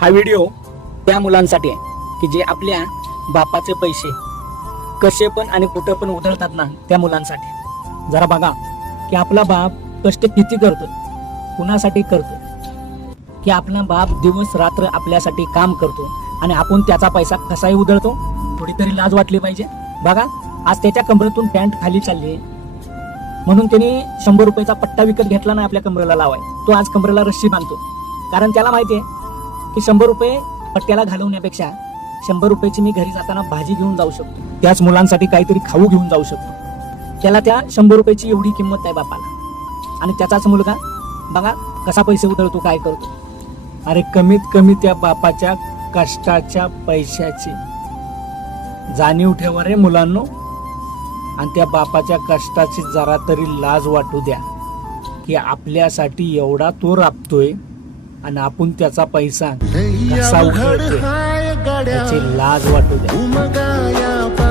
हा व्हिडिओ त्या मुलांसाठी आहे की जे आपल्या बापाचे पैसे कसे पण आणि कुठं पण उधळतात ना, त्या मुलांसाठी. जरा बघा की आपला बाप कष्ट किती करतो, कुणासाठी करतो, की आपला बाप दिवस रात्र आपल्यासाठी काम करतो आणि आपण त्याचा पैसा कसाही उधळतो. थोडी तरी लाज वाटली पाहिजे. बघा, आज त्याच्या कमरेतून पॅन्ट खाली चालली म्हणून त्याने 100 रुपयाचा पट्टा विकत घेतला ना आपल्या कमरेला लावाय. तो आज कमरेला रस्सी बांधतो, कारण त्याला माहिती आहे की 100 रुपये पट्ट्याला घालवण्यापेक्षा 100 रुपयाची मी घरी जाताना भाजी घेऊन जाऊ शकतो, त्याच मुलांसाठी काहीतरी खाऊ घेऊन जाऊ शकतो. त्याला त्या 100 रुपयाची एवढी किंमत आहे बापाला. आणि त्याचाच मुलगा बघा कसा पैसे उधळतो, काय करतो. अरे कमीत कमी त्या बापाच्या कष्टाच्या पैशाची जाणीव ठेवा रे मुलांनो. आणि त्या बापाच्या कष्टाची जरा तरी लाज वाटू द्या की आपल्यासाठी एवढा तो राबतोय आणि आपण त्याचा पैसा कसा उधळतोय, त्याची लाज वाटू द्या.